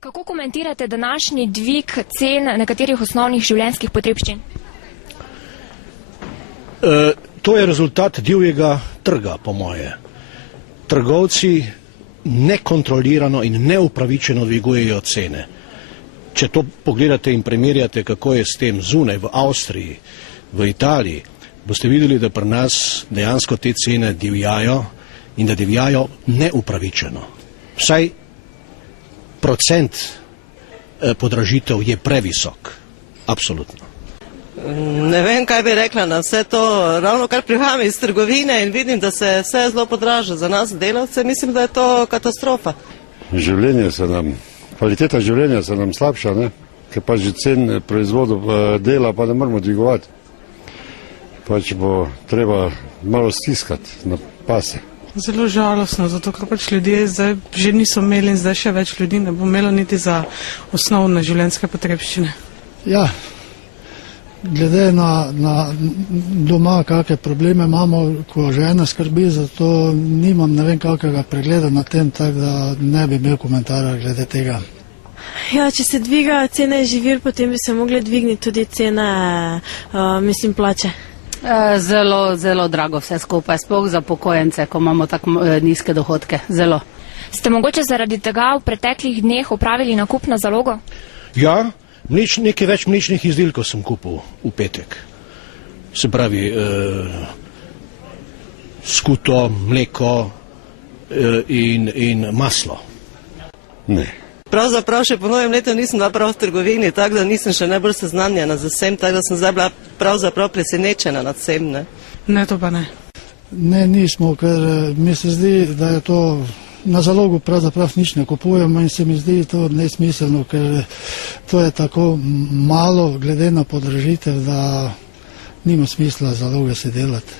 Kako komentirate današnji dvig cen nekaterih osnovnih življenjskih potrebščin? To je rezultat divjega trga, po moje. Trgovci nekontrolirano in neupravičeno dvigujejo cene. Če to pogledate in primerjate, kako je s tem zunaj, v Avstriji, v Italiji, boste videli, da pri nas dejansko te cene divjajo in da divjajo neupravičeno. Vsaj procent podražitev je previsok. Absolutno. Ne vem, kaj bi rekla na vse to. Ravno kar prihajam iz trgovine in vidim, da se vse zelo podraža za nas delavce. Mislim, da je to katastrofa. Kvaliteta življenja se nam slabša, ne? Ker pa že cen proizvodov dela pa ne moramo dvigovati. Pač bo treba malo stiskati na pase. Zelo žalostno, zato ker pač ljudje zdaj že niso imeli in zdaj še več ljudi ne bo imelo niti za osnovne življenjske potrebščine. Ja, glede na doma, kakšne probleme imamo, ko žena skrbi, zato nimam ne vem kakega pregleda na tem, tako da ne bi imel komentarja glede tega. Ja, če se dviga cene živil, potem bi se mogle dvigniti tudi cene, plače. Zelo, zelo drago vse skupaj, sploh za pokojence, ko imamo tako nizke dohodke. Zelo. Ste mogoče zaradi tega v preteklih dneh opravili nakup na zalogo? Ja, nekaj več mlečnih izdelkov sem kupil v petek. Se pravi, skuto, mleko in maslo. Ne. Pravzaprav še po novem letu nisem bila prav v trgovini, tako da nisem še najbolj seznanjena z vsem, tako da sem zdaj bila pravzaprav presenečena nad vsem. Ne, to pa ne. Ne, nismo, ker mi se zdi, da je to na zalogu pravzaprav nič ne kupujemo in se mi zdi to nesmiselno, ker to je tako malo glede na podražitev, da nima smisla zaloge se delati.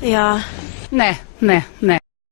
Ja. Ne.